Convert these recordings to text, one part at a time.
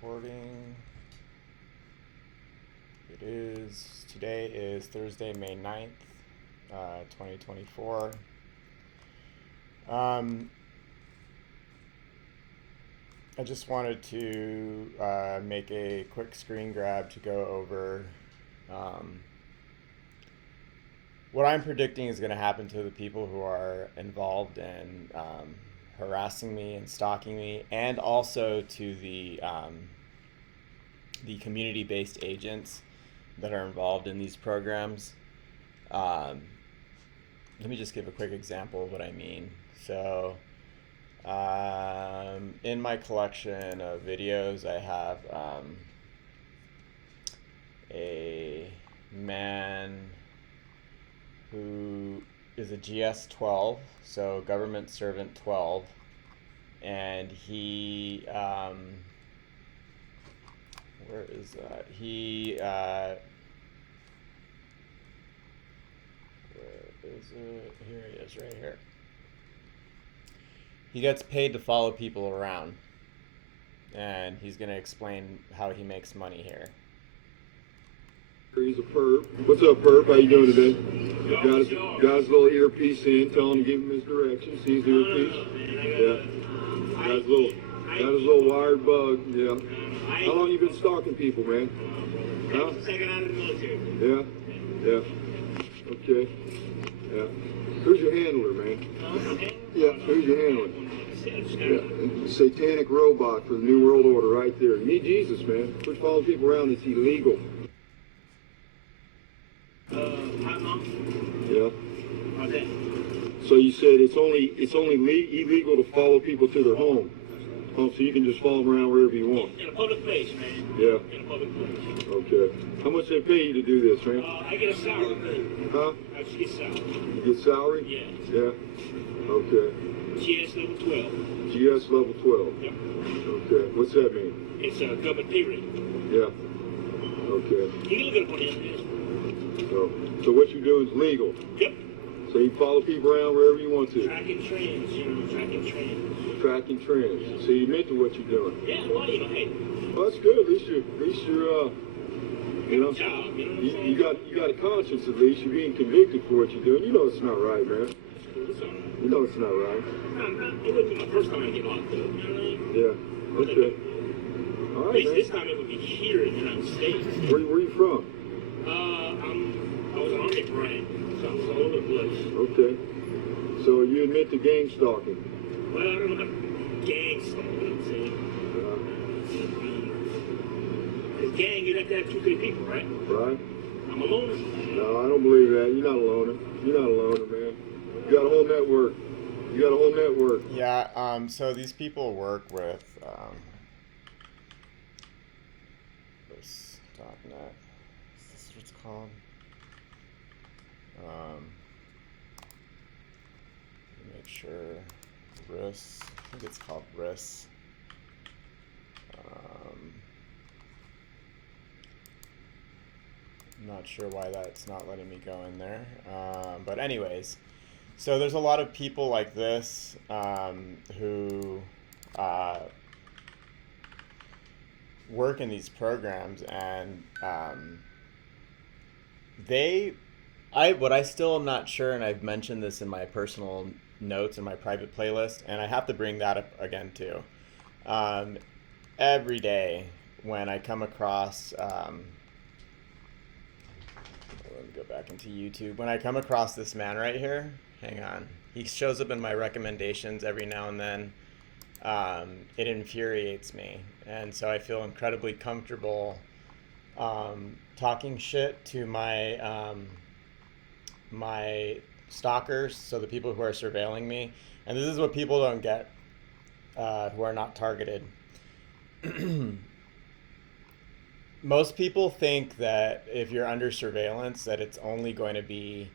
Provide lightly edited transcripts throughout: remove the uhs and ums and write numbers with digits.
Recording. Today is Thursday, May 9th, 2024. I just wanted to make a quick screen grab to go over what I'm predicting is going to happen to the people who are involved in harassing me and stalking me, and also to the community-based agents that are involved in these programs. Let me just give a quick example of what I mean. So, in my collection of videos, I have a man who is a GS-12, so government servant 12, and he, where is that? Where is it? Here he is, right here. He gets paid to follow people around, and he's going to explain how he makes money here. He's a perp. What's up, perp? How you doing today? Got his little earpiece in, telling him to give him his directions. See his earpiece? Yeah. Got his little wired bug. Yeah. How long you been stalking people, man? Huh? Second out of the military. Yeah. Yeah. Okay. Yeah. Who's your handler, man? Yeah. Who's your handler? Yeah. Satanic robot for the New World Order, right there. You need Jesus, man. Quit following people around. It's illegal. Yeah. Okay. So you said it's only illegal to follow people to their home. So you can just follow them around wherever you want. In a public place, man. Yeah. In a public place. Okay. How much they pay you to do this, man? I get a salary, man. Huh? I just get salary. You get salary? Yeah. Yeah. Okay. GS level 12. GS level 12. Yep. Okay. What's that mean? It's a government pay rate. Yeah. Okay. You can look it up on the internet. So what you do is legal. Yep. So you follow people around wherever you want to. Tracking trends, tracking trends. Tracking trends. Yeah. So you admit to what you're doing. Yeah, well, hey. Well, that's good. At least you're you know, Job, you know what I'm you saying? got a conscience at least. You're being convicted for what you're doing. You know it's not right, man. It's all right. You know it's not right. It wouldn't be my first time I get locked up, you know what I mean? Yeah. Okay. All right, man. This time it would be here in the United States. Where you from? I was an Army brat, so I was all over the place. Okay. So you admit to gang stalking? Well, I don't know about gang stalking, see? The gang, you have to have 2-3 people, right? Right. I'm a loner. No, I don't believe that. You're not a loner. You're not a loner, man. You got a whole network. You got a whole network. Yeah, so these people work with this .NET. Is this what it's called? Make sure RIS. I think it's called RIS. I'm not sure why that's not letting me go in there. But anyways, so there's a lot of people like this who work in these programs, and what I still am not sure, and I've mentioned this in my personal notes in my private playlist, and I have to bring that up again too. Every day when I come across, let me go back into YouTube. When I come across this man right here, hang on, he shows up in my recommendations every now and then. It infuriates me, and so I feel incredibly comfortable talking shit to my my stalkers, so the people who are surveilling me. And this is what people don't get, who are not targeted. Most people think that if you're under surveillance, that it's only going to be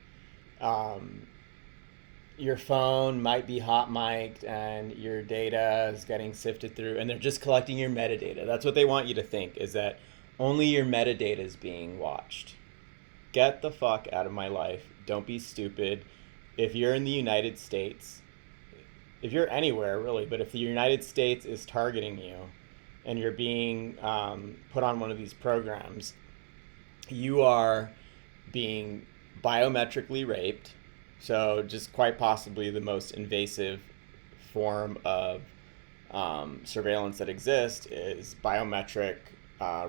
your phone might be hot mic'd and your data is getting sifted through, and they're just collecting your metadata. That's what they want you to think, is that only your metadata is being watched. Get the fuck out of my life. Don't be stupid. If you're in the United States, if you're anywhere really, but if the United States is targeting you, and you're being put on one of these programs, you are being biometrically raped. So, just quite possibly the most invasive form of surveillance that exists is biometric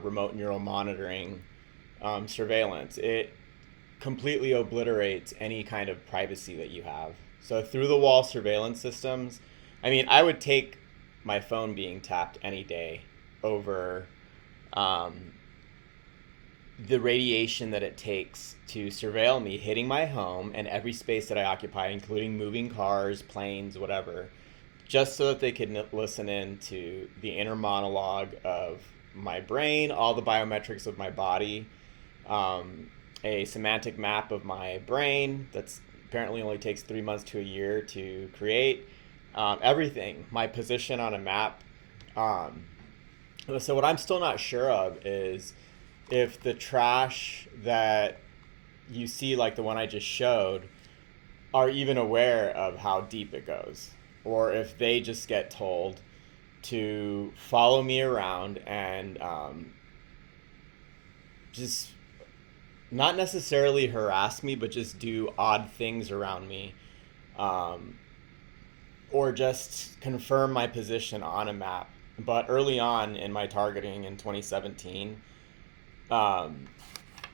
remote neural monitoring surveillance. It completely obliterates any kind of privacy that you have. So, through the wall surveillance systems, I mean, I would take my phone being tapped any day over um, the radiation that it takes to surveil me hitting my home and every space that I occupy, including moving cars, planes, whatever, just so that they could listen in to the inner monologue of my brain, all the biometrics of my body, um, a semantic map of my brain that's apparently only takes 3 months to a year to create, everything, my position on a map. Um, so what I'm still not sure of is if the trash that you see, like the one I just showed, are even aware of how deep it goes, or if they just get told to follow me around and just not necessarily harass me, but just do odd things around me, um, or just confirm my position on a map. But early on in my targeting in 2017, um,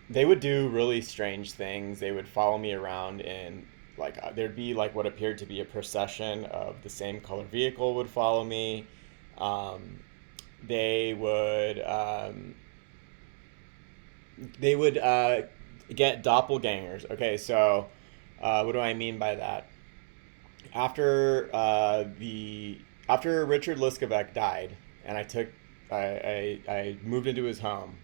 they would do really strange things. They would follow me around and like there'd be like what appeared to be a procession of the same color vehicle would follow me. Um, they would get doppelgangers. Okay, so what do I mean by that? After the after Richard Liskovec died, and I moved into his home.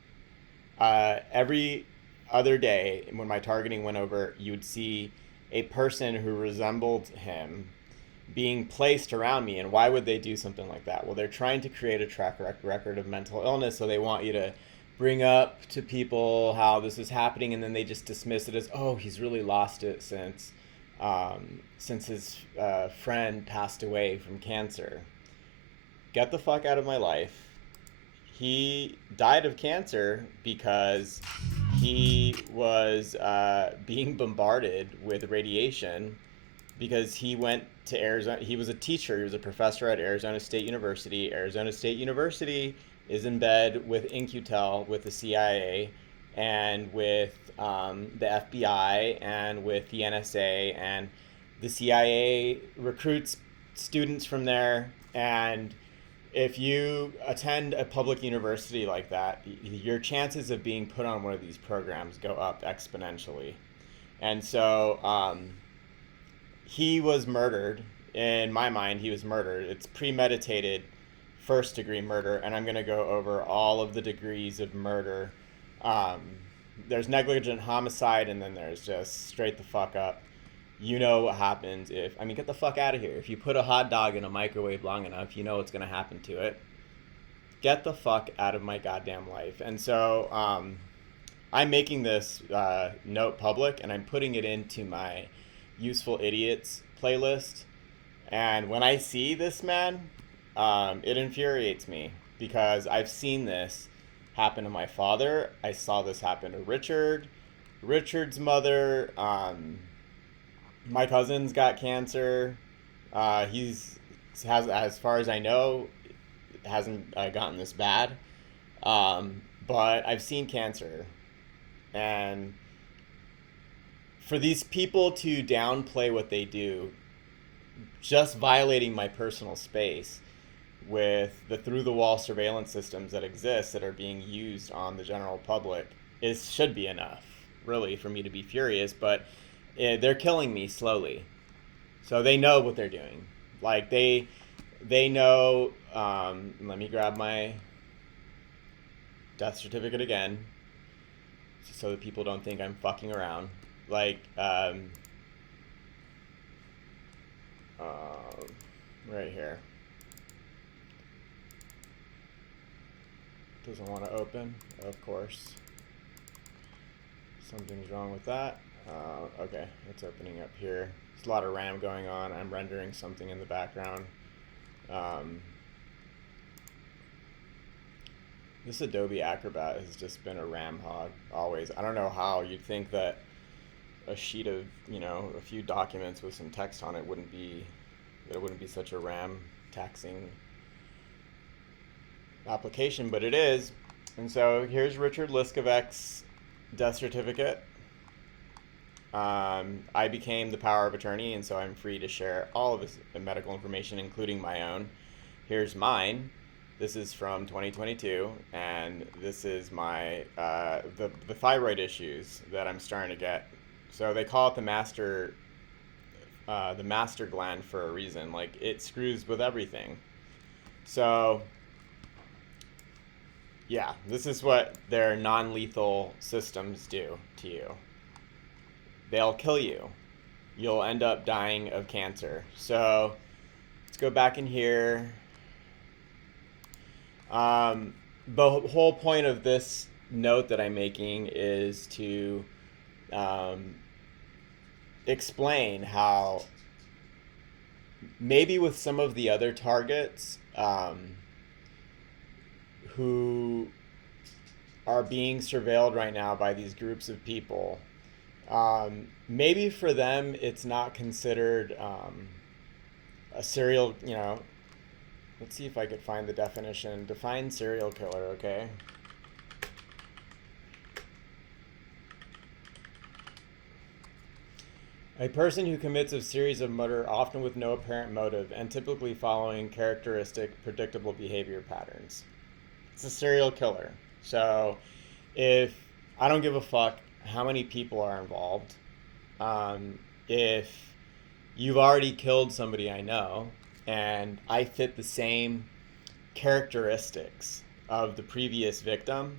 Every other day, when my targeting went over, you would see a person who resembled him being placed around me. And why would they do something like that? Well, they're trying to create a track record of mental illness, so they want you to bring up to people how this is happening, and then they just dismiss it as, oh, he's really lost it since his friend passed away from cancer. Get the fuck out of my life. He died of cancer because he was being bombarded with radiation because he went to Arizona. He was a teacher. He was a professor at Arizona State University. Arizona State University is in bed with In-Q-Tel, with the CIA, and with the FBI, and with the NSA, and the CIA recruits students from there. And if you attend a public university like that, your chances of being put on one of these programs go up exponentially. And so he was murdered. In my mind, he was murdered. It's premeditated first degree murder, and I'm going to go over all of the degrees of murder. Um, there's negligent homicide, and then there's just straight the fuck up. You know what happens if, I mean, get the fuck out of here. If you put a hot dog in a microwave long enough, you know what's going to happen to it. Get the fuck out of my goddamn life. And so I'm making this note public, and I'm putting it into my Useful Idiots playlist. And when I see this man, it infuriates me because I've seen this happen to my father. I saw this happen to Richard's mother. My cousin's got cancer. Has, as far as I know, hasn't gotten this bad. But I've seen cancer, and for these people to downplay what they do, just violating my personal space with the through the wall surveillance systems that exist that are being used on the general public, should be enough, really, for me to be furious. But they're killing me slowly, so they know what they're doing. Like they know. Let me grab my death certificate again, so that people don't think I'm fucking around. Like right here. Doesn't want to open, of course. Something's wrong with that. Okay, it's opening up here. There's a lot of RAM going on. I'm rendering something in the background. This Adobe Acrobat has just been a ram hog always. I don't know how you'd think that a sheet of, a few documents with some text on it wouldn't be such a RAM taxing application, but it is. And so here's Richard Liskovec's death certificate. I became the power of attorney, and so I'm free to share all of his medical information, including my own. Here's mine. This is from 2022, and this is my the thyroid issues that I'm starting to get. So they call it the master gland for a reason. Like, it screws with everything. So yeah, this is what their non-lethal systems do to you. They'll kill you. You'll end up dying of cancer. So let's go back in here. The whole point of this note that I'm making is to explain how maybe with some of the other targets who are being surveilled right now by these groups of people, maybe for them it's not considered a serial, let's see if I could find the definition. Define serial killer, okay? A person who commits a series of murder, often with no apparent motive, and typically following characteristic, predictable behavior patterns. It's a serial killer. So if I don't give a fuck how many people are involved, if you've already killed somebody I know, and I fit the same characteristics of the previous victim,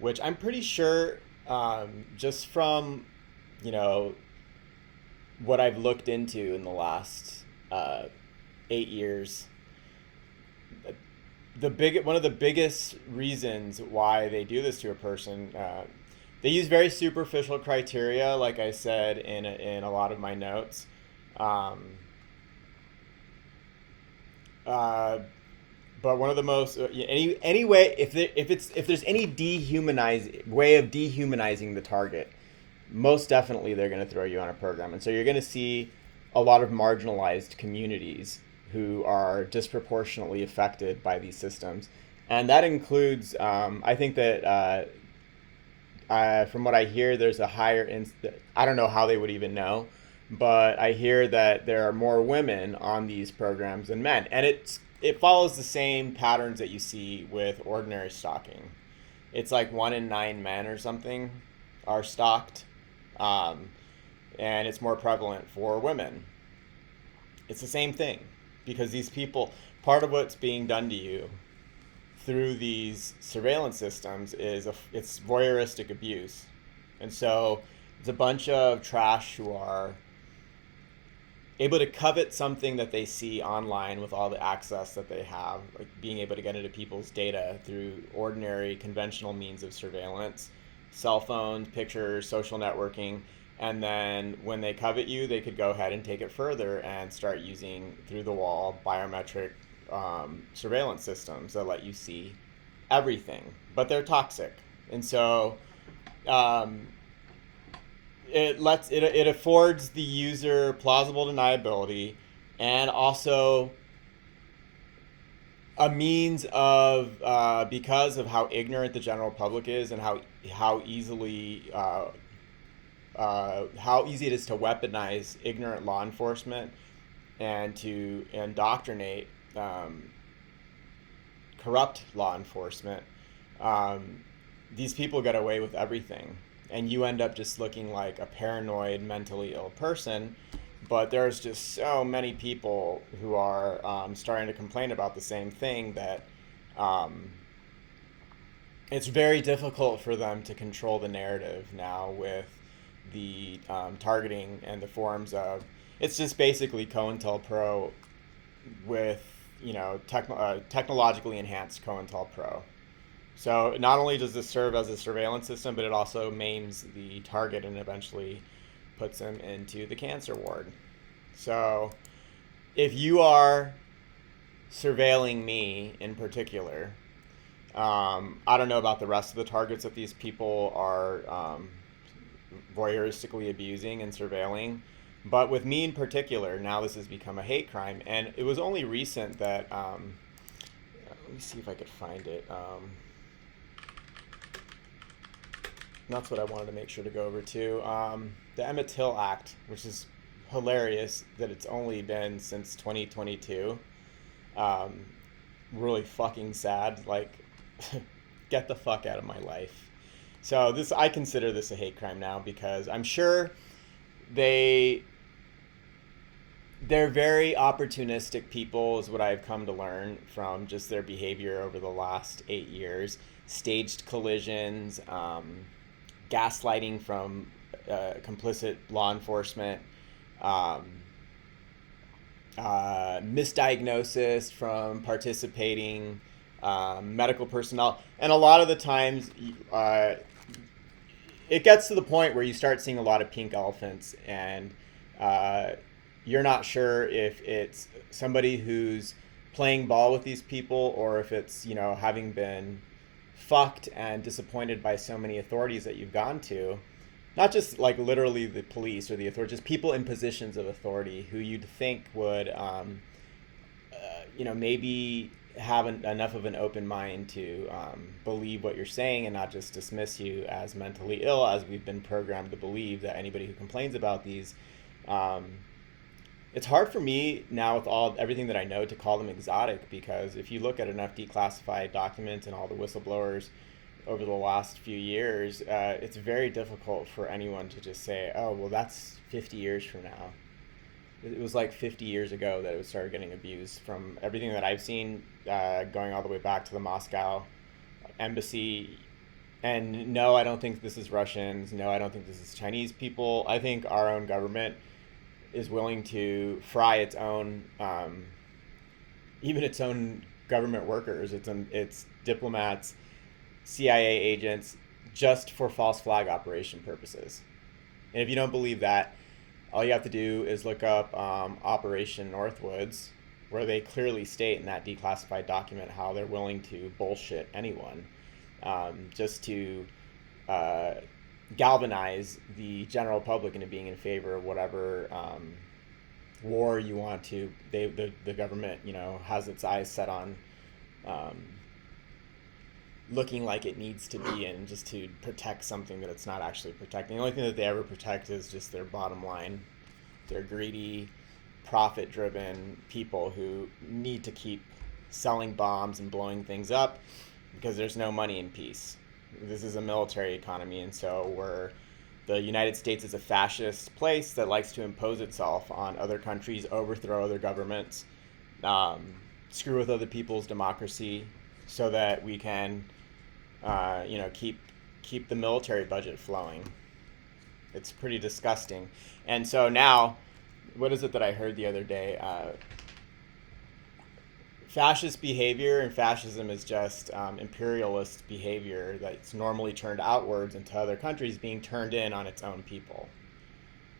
which I'm pretty sure, just from, what I've looked into in the last 8 years, one of the biggest reasons why they do this to a person, they use very superficial criteria, like I said in a lot of my notes. But one of the most anyway, if there's any way of dehumanizing the target, most definitely they're going to throw you on a program. And so you're going to see a lot of marginalized communities who are disproportionately affected by these systems, and that includes I think that from what I hear, there's a higher I don't know how they would even know, but I hear that there are more women on these programs than men, and it follows the same patterns that you see with ordinary stalking. It's like 1 in 9 men or something are stalked, and it's more prevalent for women. It's the same thing, because these people, part of what's being done to you through these surveillance systems is it's voyeuristic abuse. And so it's a bunch of trash who are able to covet something that they see online with all the access that they have, like being able to get into people's data through ordinary conventional means of surveillance, cell phones, pictures, social networking. And then when they covet you, they could go ahead and take it further and start using through the wall biometric surveillance systems that let you see everything, but they're toxic. And so it affords the user plausible deniability, and also a means of because of how ignorant the general public is, and how easy it is to weaponize ignorant law enforcement and to indoctrinate corrupt law enforcement. These people get away with everything, and you end up just looking like a paranoid, mentally ill person. But there's just so many people who are starting to complain about the same thing, that it's very difficult for them to control the narrative now with the targeting and the forms of, it's just basically COINTELPRO with technologically enhanced COINTELPRO. So not only does this serve as a surveillance system, but it also maims the target and eventually puts them into the cancer ward. So if you are surveilling me in particular, I don't know about the rest of the targets that these people are voyeuristically abusing and surveilling. But with me in particular, now this has become a hate crime. And it was only recent that, let me see if I could find it. That's what I wanted to make sure to go over too. The Emmett Till Act, which is hilarious that it's only been since 2022. Um, Really fucking sad. Like, get the fuck out of my life. So this, I consider this a hate crime now because I'm sure they they're very opportunistic people, is what I've come to learn from just their behavior over the last 8 years. Staged collisions, gaslighting from complicit law enforcement, um, misdiagnosis from participating medical personnel. And a lot of the times, it gets to the point where you start seeing a lot of pink elephants, and uh, you're not sure if it's somebody who's playing ball with these people or if it's, having been fucked and disappointed by so many authorities that you've gone to. Not just like literally the police or the authorities, just people in positions of authority who you'd think would, maybe have enough of an open mind to believe what you're saying and not just dismiss you as mentally ill, as we've been programmed to believe that anybody who complains about these. It's hard for me now with everything that I know to call them exotic, because if you look at enough declassified documents and all the whistleblowers over the last few years, it's very difficult for anyone to just say, oh, well, that's 50 years from now. It was like 50 years ago that it started getting abused, from everything that I've seen, going all the way back to the Moscow embassy. And no, I don't think this is Russians. No, I don't think this is Chinese people. I think our own government is willing to fry its own, even its own government workers, its diplomats, CIA agents, just for false flag operation purposes. And if you don't believe that, all you have to do is look up Operation Northwoods, where they clearly state in that declassified document how they're willing to bullshit anyone, just to galvanize the general public into being in favor of whatever war you want to. The government, has its eyes set on looking like it needs to be in, just to protect something that it's not actually protecting. The only thing that they ever protect is just their bottom line. They're greedy, profit-driven people who need to keep selling bombs and blowing things up because there's no money in peace. This is a military economy, and so the United States is a fascist place that likes to impose itself on other countries, overthrow other governments, screw with other people's democracy, so that we can, keep the military budget flowing. It's pretty disgusting. And so now, what is it that I heard the other day? Fascist behavior and fascism is just imperialist behavior that's normally turned outwards into other countries being turned in on its own people.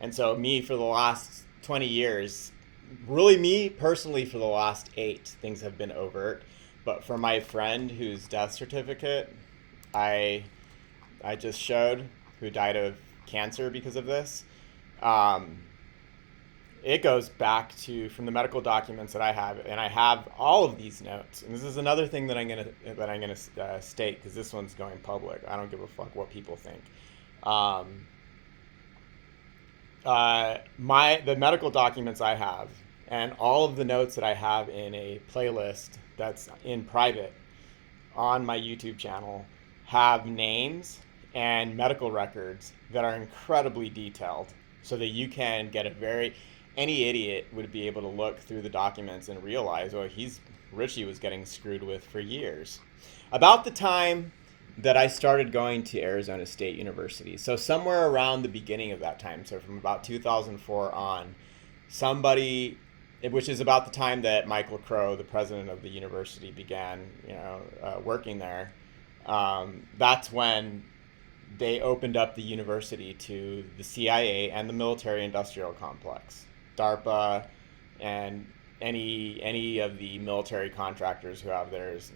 And so me, for the last 20 years, really me personally for the last 8, things have been overt. But for my friend whose death certificate I just showed, who died of cancer because of this, it goes back to, from the medical documents that I have, and I have all of these notes. And this is another thing that I'm gonna state, because this one's going public. I don't give a fuck what people think. The medical documents I have, and all of the notes that I have in a playlist that's in private on my YouTube channel, have names and medical records that are incredibly detailed, so that you can get any idiot would be able to look through the documents and realize, oh, Richie was getting screwed with for years. About the time that I started going to Arizona State University, so somewhere around the beginning of that time, so from about 2004 on, which is about the time that Michael Crow, the president of the university, began, working there. That's when they opened up the university to the CIA and the military-industrial complex, DARPA, and any of the military contractors who have theirs,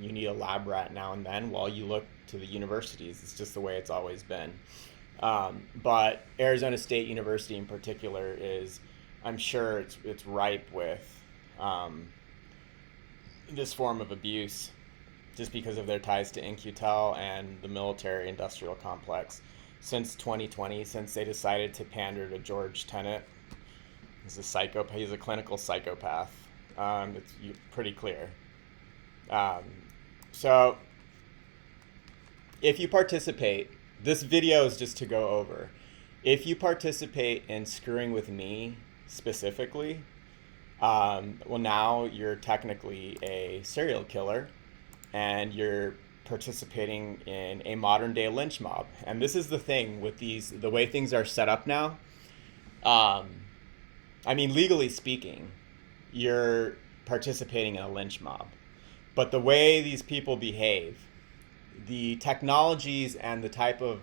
You need a lab rat now and then while you look to the universities. It's just the way it's always been. But Arizona State University in particular is, I'm sure it's ripe with this form of abuse just because of their ties to In-Q-Tel and the military industrial complex. Since 2020, since they decided to pander to George Tenet, he's a psychopath. He's a clinical psychopath. It's pretty clear. So if you participate, this video is just to go over. If you participate in screwing with me specifically, well, now you're technically a serial killer and you're participating in a modern day lynch mob. And this is the thing with the way things are set up now. I mean, legally speaking, you're participating in a lynch mob. But the way these people behave, the technologies and the type of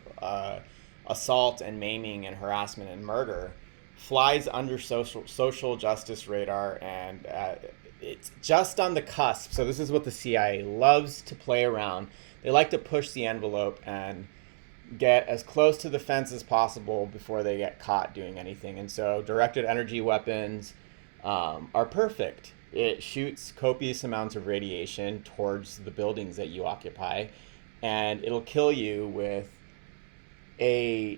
assault and maiming and harassment and murder flies under social justice radar, and it's just on the cusp. So this is what the CIA loves to play around. They like to push the envelope and get as close to the fence as possible before they get caught doing anything. And so directed energy weapons are perfect. It shoots copious amounts of radiation towards the buildings that you occupy, and it'll kill you with the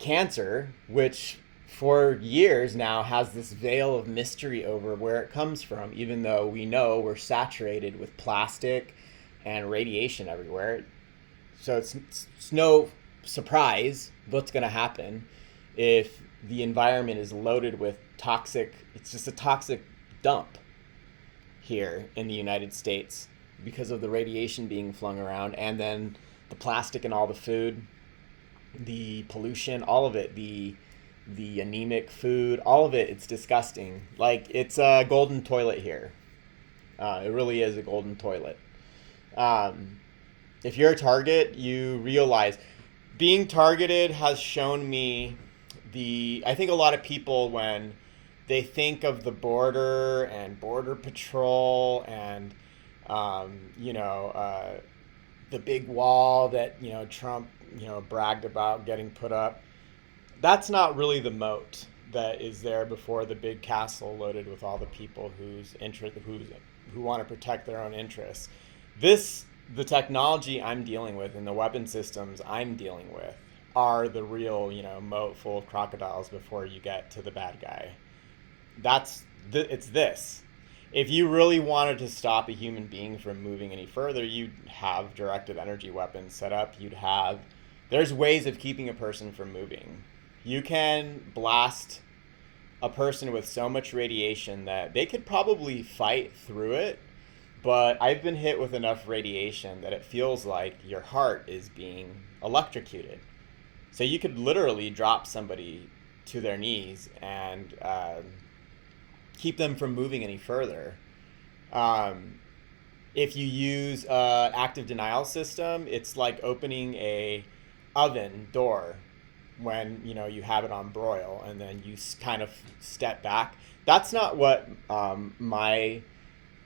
cancer, which for years now has this veil of mystery over where it comes from, even though we know we're saturated with plastic and radiation everywhere. So it's no surprise what's going to happen if the environment is loaded with toxic, it's just a toxic dump here in the United States because of the radiation being flung around, and then the plastic in all the food, the pollution, all of it, the anemic food, all of it. It's disgusting. Like, it's a golden toilet here. It really is a golden toilet. If you're a target, you realize being targeted has shown me I think a lot of people, when they think of the border and border patrol and the big wall that Trump bragged about getting put up, that's not really the moat that is there before the big castle loaded with all the people who want to protect their own interests. The technology I'm dealing with and the weapon systems I'm dealing with are the real moat full of crocodiles before you get to the bad guy. It's this. If you really wanted to stop a human being from moving any further, you'd have directed energy weapons set up. There's ways of keeping a person from moving. You can blast a person with so much radiation that they could probably fight through it, but I've been hit with enough radiation that it feels like your heart is being electrocuted. So you could literally drop somebody to their knees and keep them from moving any further. If you use an active denial system, it's like opening a oven door when you have it on broil, and then you kind of step back. That's not what my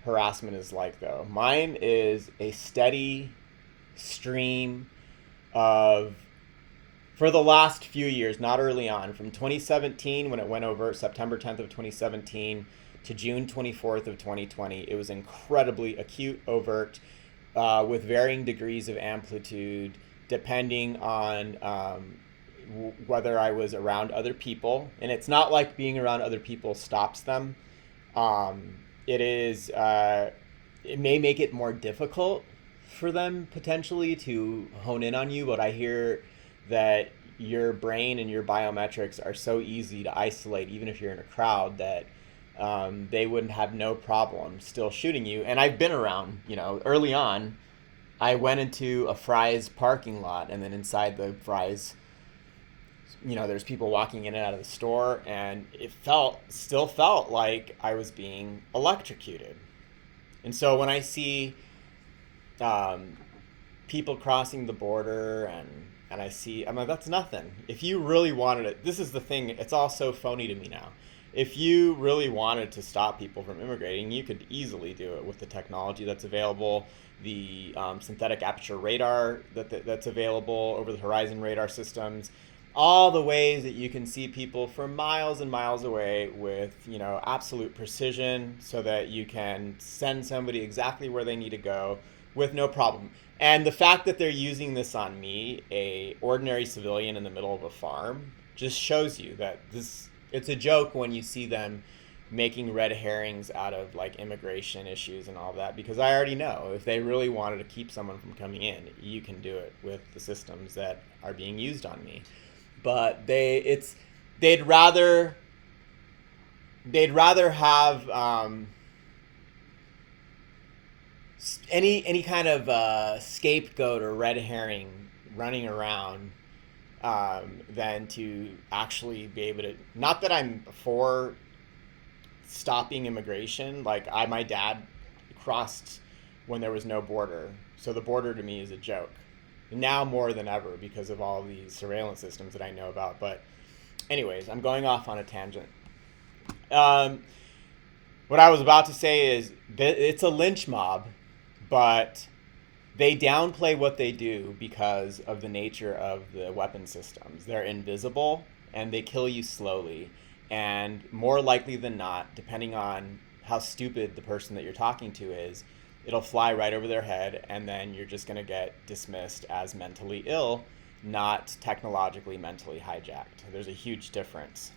harassment is like, though. Mine is a steady stream of, for the last few years, not early on, from 2017 when it went over September 10th of 2017 to June 24th of 2020, it was incredibly acute, overt, with varying degrees of amplitude depending on whether I was around other people. And it's not like being around other people stops them. It may make it more difficult for them potentially to hone in on you, but I hear that your brain and your biometrics are so easy to isolate, even if you're in a crowd, that they wouldn't have no problem still shooting you. And I've been around, early on, I went into a Fry's parking lot, and then inside the Fry's, there's people walking in and out of the store, and it still felt like I was being electrocuted. And so when I see people crossing the border I'm like, that's nothing. If you really wanted it, this is the thing, it's all so phony to me now. if you really wanted to stop people from immigrating, you could easily do it with the technology that's available, the synthetic aperture radar that's available, over the horizon radar systems, all the ways that you can see people from miles and miles away with, absolute precision, so that you can send somebody exactly where they need to go with no problem. And the fact that they're using this on me, a ordinary civilian in the middle of a farm, just shows you that it's a joke when you see them making red herrings out of like immigration issues and all that, because I already know if they really wanted to keep someone from coming in, you can do it with the systems that are being used on me. But they'd rather have any kind of scapegoat or red herring running around, than to actually be able to. Not that I'm for stopping immigration. Like my dad crossed when there was no border, so the border to me is a joke. Now more than ever because of all these surveillance systems that I know about. But anyways, I'm going off on a tangent. What I was about to say is that it's a lynch mob, but they downplay what they do because of the nature of the weapon systems. They're invisible and they kill you slowly. And more likely than not, depending on how stupid the person that you're talking to is, it'll fly right over their head, and then you're just going to get dismissed as mentally ill, not technologically mentally hijacked. There's a huge difference.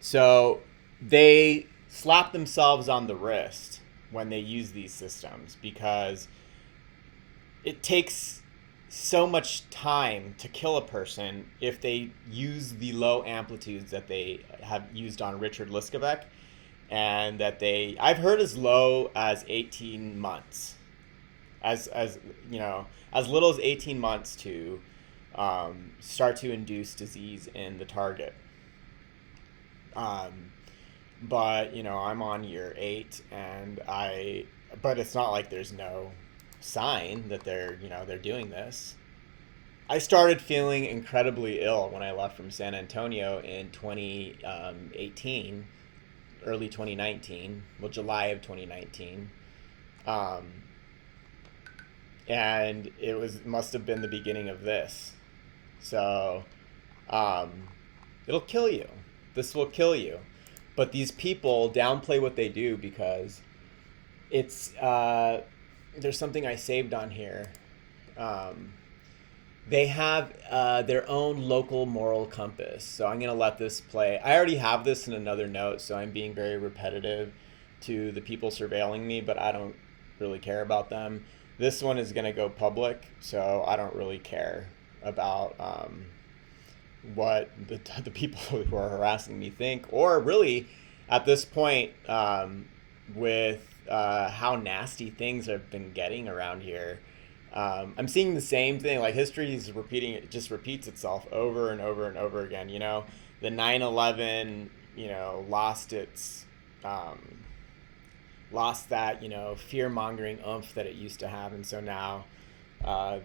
So they slap themselves on the wrist when they use these systems, because it takes so much time to kill a person if they use the low amplitudes that they have used on Richard Liskovec, and that I've heard as low as 18 months, as little as 18 months to start to induce disease in the target. But I'm on year 8, but it's not like there's no sign that they're doing this. I started feeling incredibly ill when I left from San Antonio in 2018, early 2019, July of 2019, and must have been the beginning of this. So it'll kill you. This will kill you. But these people downplay what they do because it's there's something I saved on here. They have their own local moral compass. So I'm going to let this play. I already have this in another note, so I'm being very repetitive to the people surveilling me, but I don't really care about them. This one is going to go public, so I don't really care about what the people who are harassing me think, or really at this point, with how nasty things have been getting around here. I'm seeing the same thing. Like history is repeating; it just repeats itself over and over and over again. The 9/11, lost its, lost that fear mongering oomph that it used to have, and so now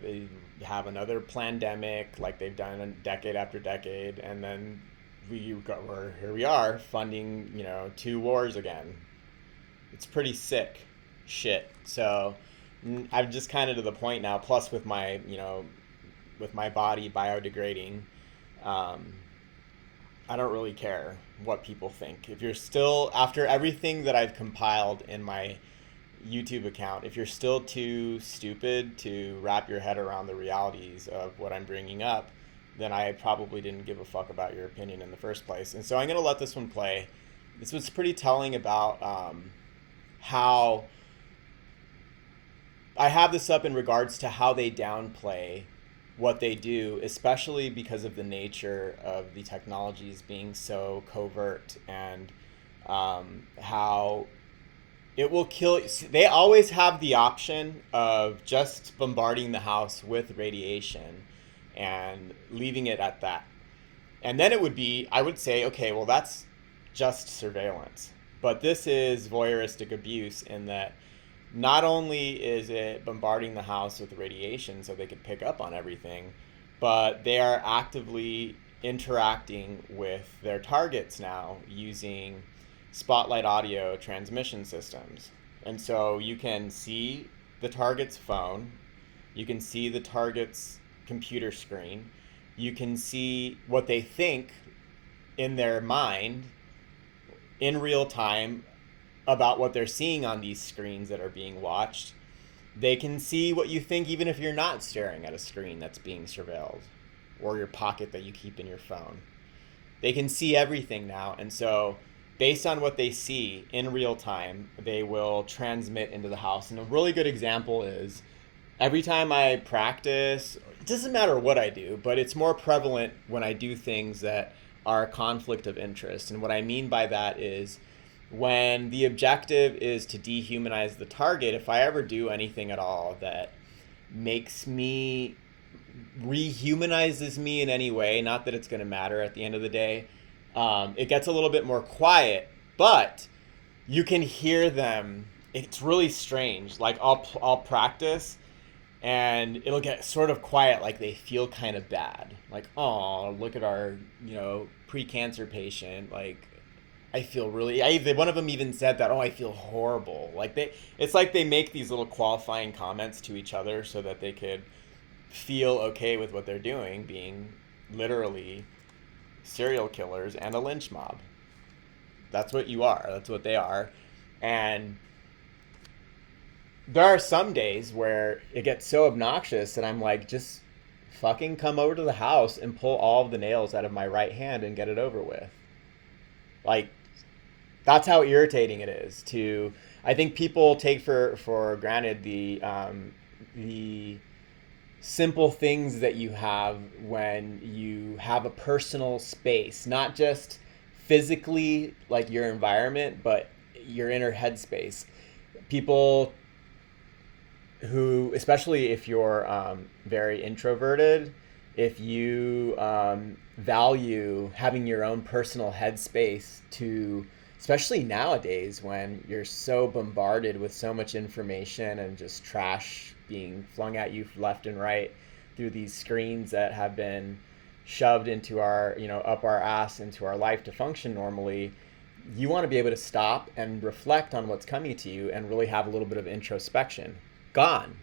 they have another pandemic like they've done decade after decade, and then here we are funding 2 wars again. It's pretty sick shit. So I'm just kind of to the point now, plus with my body biodegrading, I don't really care what people think. If you're still, after everything that I've compiled in my YouTube account, if you're still too stupid to wrap your head around the realities of what I'm bringing up, then I probably didn't give a fuck about your opinion in the first place. And so I'm going to let this one play. This was pretty telling about how I have this up in regards to how they downplay what they do, especially because of the nature of the technologies being so covert, and how it will kill. They always have the option of just bombarding the house with radiation and leaving it at that. And then it would be, I would say, okay, well, that's just surveillance. But this is voyeuristic abuse in that not only is it bombarding the house with radiation so they could pick up on everything, but they are actively interacting with their targets now using spotlight audio transmission systems. And so you can see the target's phone, you can see the target's computer screen, you can see what they think in their mind in real time about what they're seeing on these screens that are being watched. They can see what you think even if you're not staring at a screen that's being surveilled, or your pocket that you keep in your phone. They can see everything now, and so based on what they see in real time, they will transmit into the house. And a really good example is every time I practice, it doesn't matter what I do, but it's more prevalent when I do things that are a conflict of interest. And what I mean by that is when the objective is to dehumanize the target, if I ever do anything at all that makes me, rehumanizes me in any way, not that it's going to matter at the end of the day, it gets a little bit more quiet, but you can hear them. It's really strange. Like I'll practice and it'll get sort of quiet, like they feel kind of bad. Like, oh, look at our, pre-cancer patient. Like, I feel really. One of them even said that. Oh, I feel horrible. Like it's like they make these little qualifying comments to each other so that they could feel okay with what they're doing, being literally serial killers and a lynch mob. That's what you are. That's what they are, and there are some days where it gets so obnoxious that I'm like, just fucking come over to the house and pull all of the nails out of my right hand and get it over with. Like, that's how irritating it is to. I think people take for granted the simple things that you have when you have a personal space, not just physically like your environment, but your inner headspace. People who, especially if you're very introverted, if you value having your own personal headspace to, especially nowadays when you're so bombarded with so much information and just trash being flung at you left and right through these screens that have been shoved into our, up our ass into our life to function normally, you want to be able to stop and reflect on what's coming to you and really have a little bit of introspection. Gone.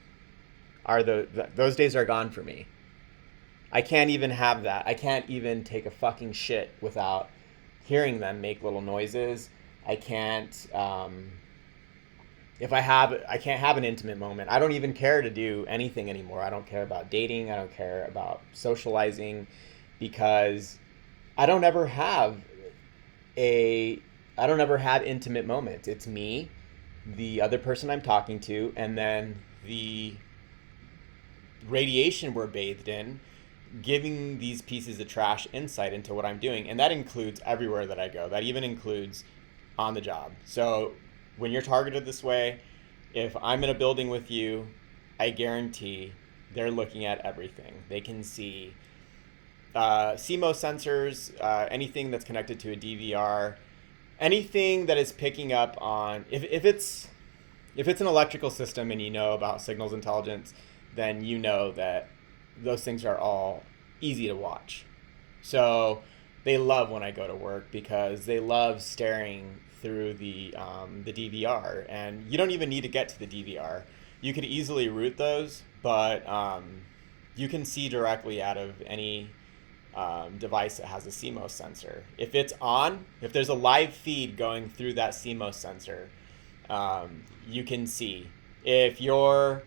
Those days are gone for me. I can't even have that. I can't even take a fucking shit without hearing them make little noises. I can't I can't have an intimate moment. I don't even care to do anything anymore. I don't care about dating. I don't care about socializing, because I don't ever have intimate moments. It's me, the other person I'm talking to, and then the radiation we're bathed in, giving these pieces of trash insight into what I'm doing. And that includes everywhere that I go. That even includes on the job. So when you're targeted this way, if I'm in a building with you, I guarantee they're looking at everything. They can see CMOS sensors, anything that's connected to a DVR, anything that is picking up on, if it's an electrical system and you know about signals intelligence, then you know that those things are all easy to watch. So they love when I go to work because they love staring through the DVR, and you don't even need to get to the DVR. You could easily route those, but you can see directly out of any device that has a CMOS sensor. If it's on, if there's a live feed going through that CMOS sensor, you can see. If your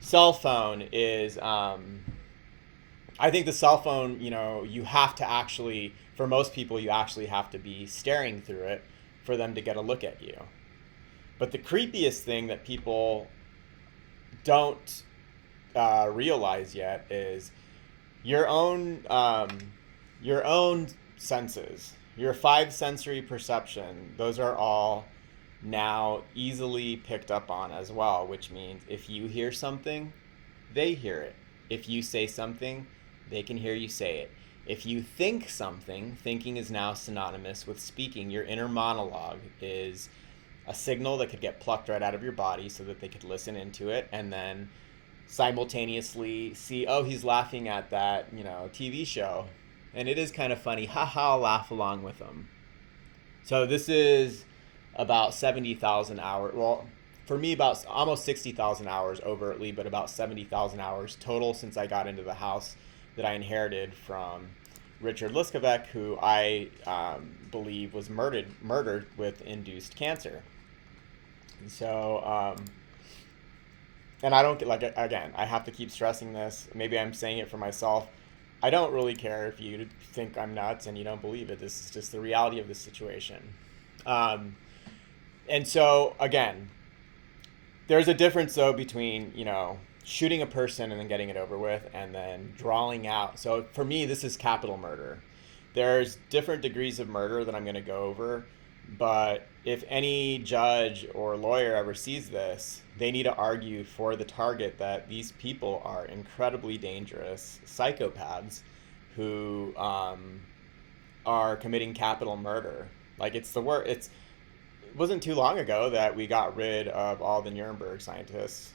cell phone is, I think the cell phone, you have to actually, for most people, you actually have to be staring through it for them to get a look at you. But the creepiest thing that people don't realize yet is your own senses, your 5 sensory perception. Those are all now easily picked up on as well, which means if you hear something, they hear it. If you say something, they can hear you say it. If you think something, thinking is now synonymous with speaking. Your inner monologue is a signal that could get plucked right out of your body so that they could listen into it and then simultaneously see, oh, he's laughing at that, TV show. and it is kind of funny. Haha, I'll laugh along with them. So this is about 70,000 hours. Well, for me, about almost 60,000 hours overtly, but about 70,000 hours total since I got into the house that I inherited from Richard Liskovec, who I believe was murdered with induced cancer. And so, and I don't, like, again, I have to keep stressing this. Maybe I'm saying it for myself. I don't really care if you think I'm nuts and you don't believe it. This is just the reality of the situation. And so, again, there's a difference, though, between, shooting a person and then getting it over with and then drawing out. So for me, this is capital murder. There's different degrees of murder that I'm going to go over. But if any judge or lawyer ever sees this, they need to argue for the target that these people are incredibly dangerous psychopaths who are committing capital murder. Like, it's the word. It wasn't too long ago that we got rid of all the Nuremberg scientists.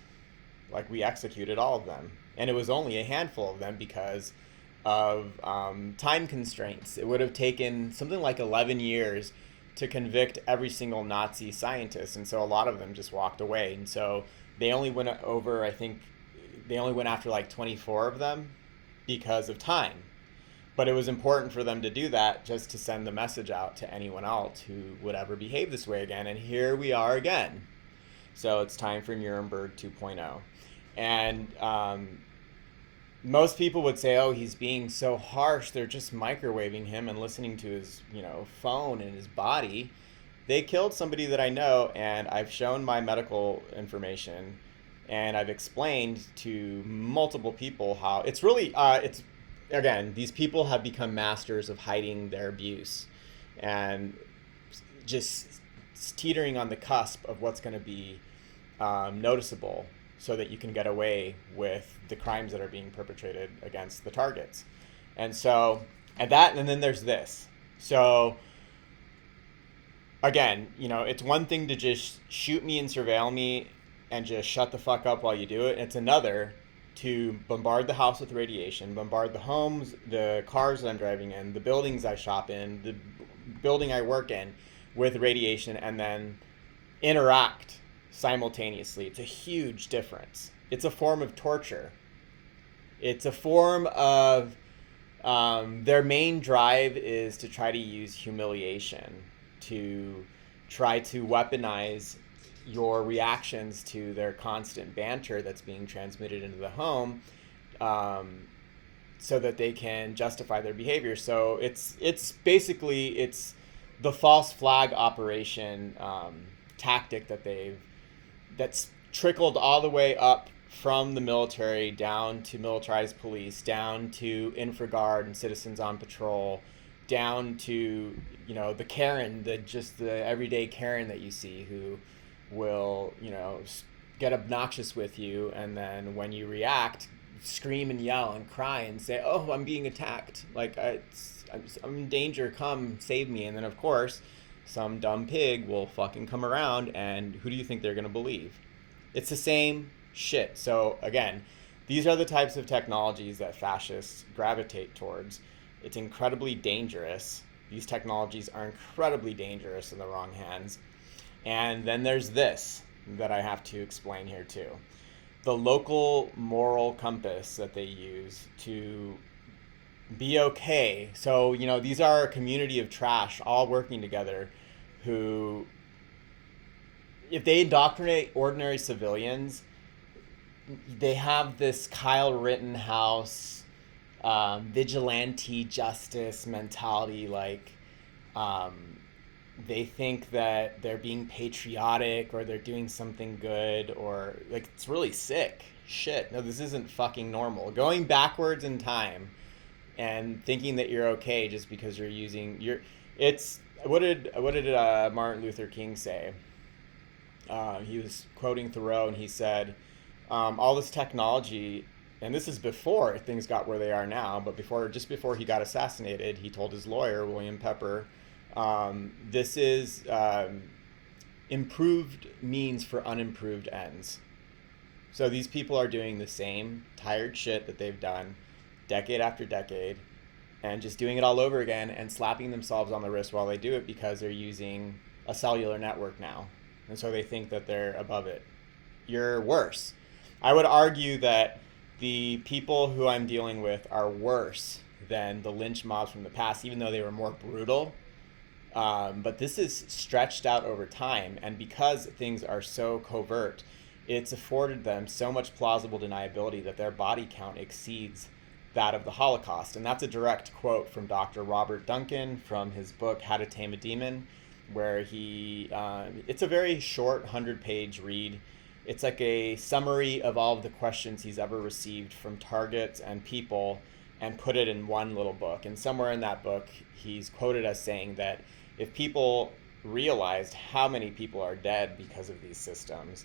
Like, we executed all of them, and it was only a handful of them because of time constraints. It would have taken something like 11 years to convict every single Nazi scientist, and so a lot of them just walked away. And so they only went over, I think, they only went after like 24 of them because of time. But it was important for them to do that just to send the message out to anyone else who would ever behave this way again. And here we are again. So it's time for Nuremberg 2.0. And most people would say, oh, he's being so harsh. They're just microwaving him and listening to his, phone and his body. They killed somebody that I know, and I've shown my medical information, and I've explained to multiple people how it's really, again, these people have become masters of hiding their abuse and just teetering on the cusp of what's going to be noticeable so that you can get away with the crimes that are being perpetrated against the targets. And so, and then there's this. So, again, it's one thing to just shoot me and surveil me and just shut the fuck up while you do it. It's another to bombard the house with radiation, bombard the homes, the cars that I'm driving in, the buildings I shop in, the building I work in with radiation, and then interact simultaneously. It's a huge difference. It's a form of torture. It's a form of, their main drive is to try to use humiliation, to try to weaponize your reactions to their constant banter that's being transmitted into the home, so that they can justify their behavior. So it's basically the false flag operation tactic that's trickled all the way up from the military down to militarized police, down to infraguard and citizens on patrol, down to the Karen, the everyday Karen that you see who will get obnoxious with you, and then when you react, scream and yell and cry and say, "Oh, I'm being attacked! Like I'm in danger! Come save me!" And then of course, some dumb pig will fucking come around, and who do you think they're gonna believe? It's the same shit. So again, these are the types of technologies that fascists gravitate towards. It's incredibly dangerous. These technologies are incredibly dangerous in the wrong hands. And then there's this that I have to explain here too. The local moral compass that they use to be okay. So, these are a community of trash all working together who, if they indoctrinate ordinary civilians, they have this Kyle Rittenhouse vigilante justice mentality. Like, they think that they're being patriotic or they're doing something good, or like, it's really sick shit. No, this isn't fucking normal. Going backwards in time and thinking that you're okay just because you're using what did Martin Luther King say? He was quoting Thoreau, and he said, all this technology, and this is before things got where they are now, but just before he got assassinated, he told his lawyer, William Pepper, this is improved means for unimproved ends. So these people are doing the same tired shit that they've done decade after decade, and just doing it all over again and slapping themselves on the wrist while they do it because they're using a cellular network now. And so they think that they're above it. You're worse. I would argue that the people who I'm dealing with are worse than the lynch mobs from the past, even though they were more brutal. But this is stretched out over time, and because things are so covert, it's afforded them so much plausible deniability that their body count exceeds that of the Holocaust. And that's a direct quote from Dr. Robert Duncan from his book How to Tame a Demon, where it's a very short 100-page read. It's like a summary of all of the questions he's ever received from targets and people and put it in one little book. And somewhere in that book, he's quoted as saying that if people realized how many people are dead because of these systems,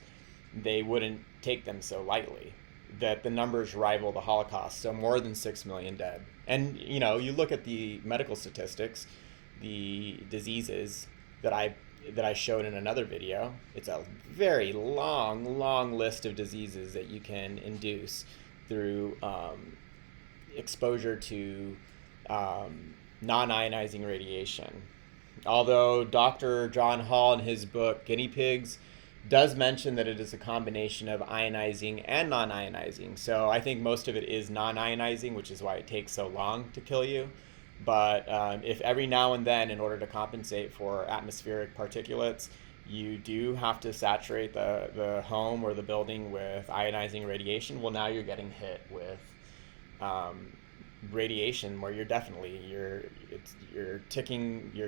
they wouldn't take them so lightly, that the numbers rival the Holocaust, so more than 6 million dead. And, you know, you look at the medical statistics, the diseases that I showed in another video. It's a very long list of diseases that you can induce through exposure to non-ionizing radiation. Although Dr. John Hall in his book Guinea Pigs does mention that it is a combination of ionizing and non-ionizing. So I think most of it is non-ionizing, which is why it takes so long to kill you. But if every now and then, in order to compensate for atmospheric particulates, you do have to saturate the home or the building with ionizing radiation, well, now you're getting hit with radiation where your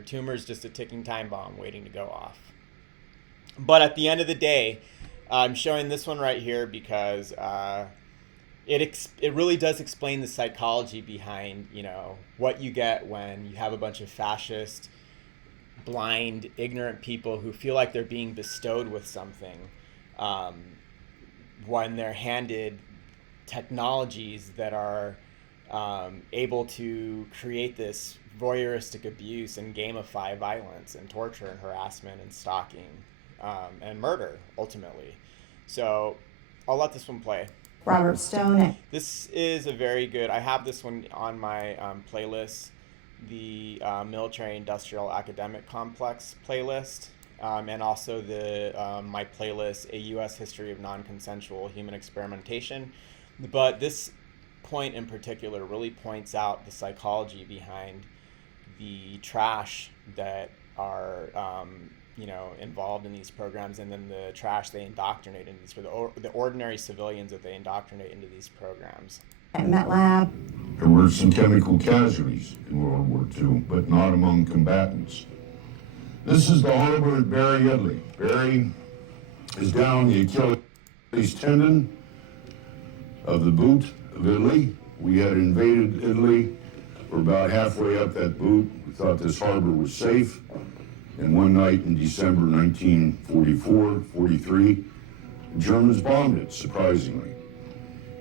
tumor's just a ticking time bomb waiting to go off. But at the end of the day, I'm showing this one right here because it really does explain the psychology behind, you know, what you get when you have a bunch of fascist, blind, ignorant people who feel like they're being bestowed with something when they're handed technologies that are able to create this voyeuristic abuse and gamify violence and torture and harassment and stalking and murder, ultimately. So I'll let this one play. Robert Stone. This is a very good, I have this one on my playlist, the Military Industrial Academic Complex playlist, and also my playlist, A U.S. History of Non-Consensual Human Experimentation. But this point in particular really points out the psychology behind the trash that are involved in these programs, and then the trash they indoctrinate into these, for the ordinary civilians that they indoctrinate into these programs. At MetLab. There were some chemical casualties in World War II, but not among combatants. This is the harbor at Barry, Italy. Barry is down the Achilles tendon of the boot of Italy. We had invaded Italy. We're about halfway up that boot. We thought this harbor was safe. And one night in December 1944-43, the Germans bombed it, surprisingly.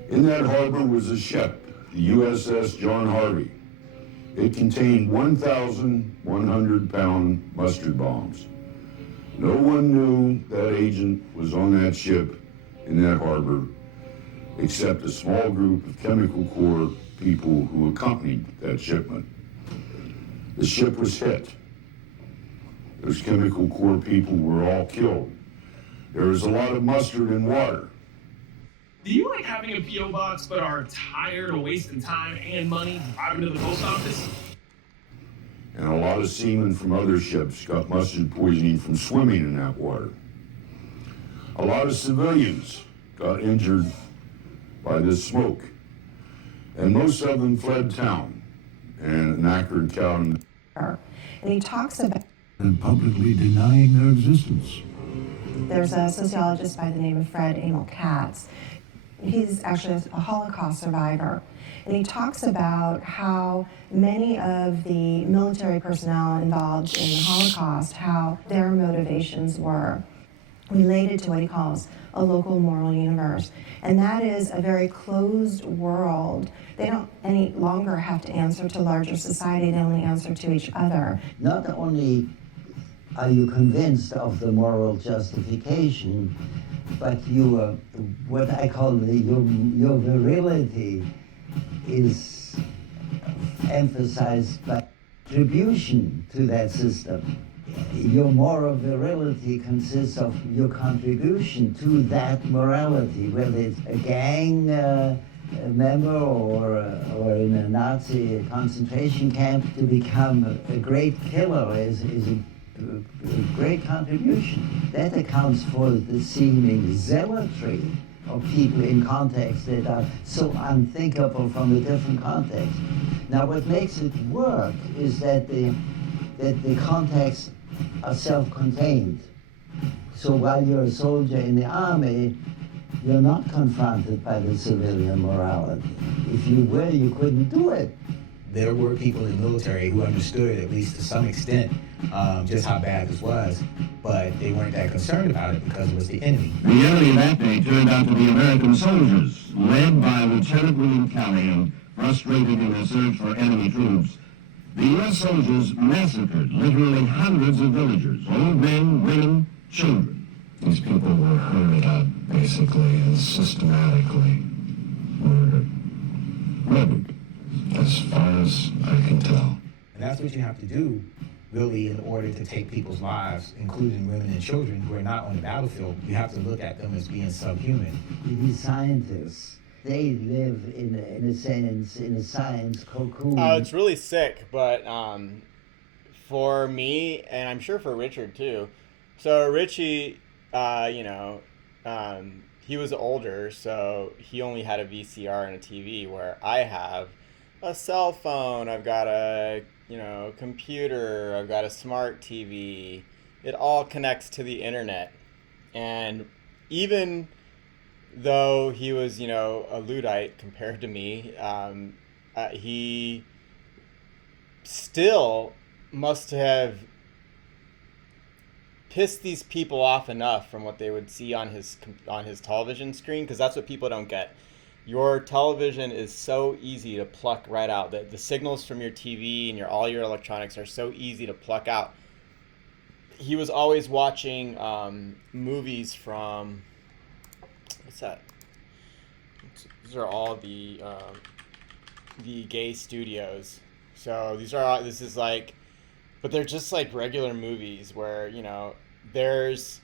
In that harbor was a ship, the USS John Harvey. It contained 1,100-pound mustard bombs. No one knew that agent was on that ship in that harbor, except a small group of Chemical Corps people who accompanied that shipment. The ship was hit. Those Chemical Corps people were all killed. There was a lot of mustard and water. Do you like having a P.O. box but are tired of wasting time and money driving to the post office? And a lot of seamen from other ships got mustard poisoning from swimming in that water. A lot of civilians got injured by this smoke. And most of them fled town, and an accurate count. And he talks about And publicly denying their existence. There's a sociologist by the name of Fred Emil Katz. He's actually a Holocaust survivor. And he talks about how many of the military personnel involved in the Holocaust, how their motivations were related to what he calls a local moral universe. And that is a very closed world. They don't any longer have to answer to larger society, they only answer to each other. Not only are you convinced of the moral justification, but you, what I call your virility is emphasized by contribution to that system. Your moral virility consists of your contribution to that morality, whether it's a gang member or in a Nazi concentration camp. To become a great killer is a great contribution. That accounts for the seeming zealotry of people in contexts that are so unthinkable from a different context. Now, what makes it work is that the contexts are self-contained. So while you're a soldier in the army, you're not confronted by the civilian morality. If you were, you couldn't do it. There were people in the military who understood, at least to some extent, just how bad this was, but they weren't that concerned about it because it was the enemy. The enemy that day turned out to be American soldiers, led by Lieutenant William Callahan, frustrated in their search for enemy troops. The U.S. soldiers massacred literally hundreds of villagers, old men, women, children. These people were herded up, basically, and systematically murdered. Murdered, as far as I can tell. And that's what you have to do, really, in order to take people's lives, including women and children who are not on the battlefield. You have to look at them as being subhuman. These scientists, they live in a sense, in a science cocoon. It's really sick, but for me, and I'm sure for Richard too. So Richie, he was older, so he only had a VCR and a TV, where I have a cell phone, I've got a computer, I've got a smart TV. It all connects to the internet. And even though he was, a Luddite compared to me, he still must have pissed these people off enough from what they would see on his television screen, because that's what people don't get. Your television is so easy to pluck right out. The signals from your TV and all your electronics are so easy to pluck out. He was always watching movies from, what's that? These are all the gay studios. So this is like, but they're just like regular movies where, there's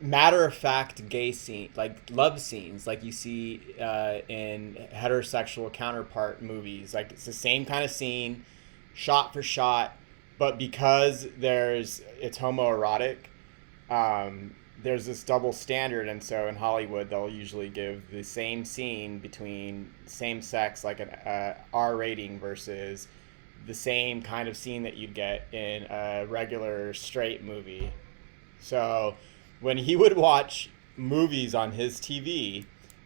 matter-of-fact gay scene, like love scenes, like you see in heterosexual counterpart movies. Like it's the same kind of scene, shot for shot, but because it's homoerotic, there's this double standard, and so in Hollywood they'll usually give the same scene between same sex, like an R rating, versus the same kind of scene that you'd get in a regular straight movie. So when he would watch movies on his TV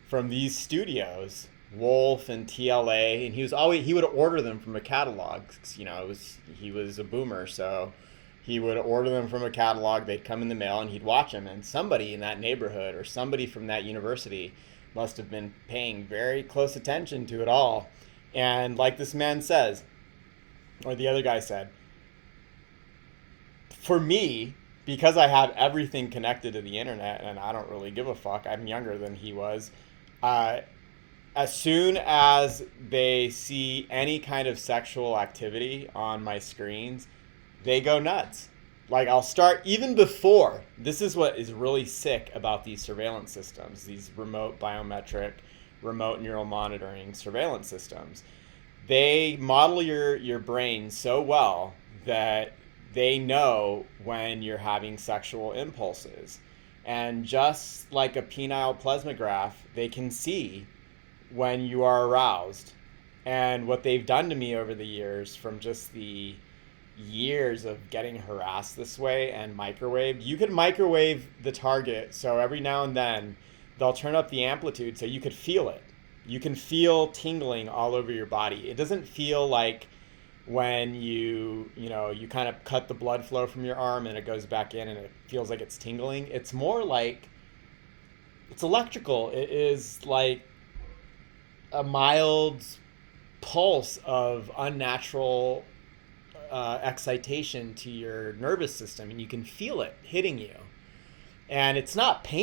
from these studios, Wolf and TLA, and he would order them from a catalog. He was a boomer, so he would order them from a catalog. They'd come in the mail, and he'd watch them. And somebody in that neighborhood or somebody from that university must have been paying very close attention to it all. And like this man says, or the other guy said, for me, because I have everything connected to the internet and I don't really give a fuck, I'm younger than he was, as soon as they see any kind of sexual activity on my screens, they go nuts. Like, I'll start even before. This is what is really sick about these surveillance systems, these remote biometric, remote neural monitoring surveillance systems. They model your brain so well that they know when you're having sexual impulses. And just like a penile plethysmograph, they can see when you are aroused. And what they've done to me over the years, from just the years of getting harassed this way and microwaved, you can microwave the target, so every now and then they'll turn up the amplitude so you could feel it. You can feel tingling all over your body. It doesn't feel like when you kind of cut the blood flow from your arm and it goes back in and it feels like it's tingling. It's more like, it's electrical. It is like a mild pulse of unnatural excitation to your nervous system, and you can feel it hitting you. And it's not painful.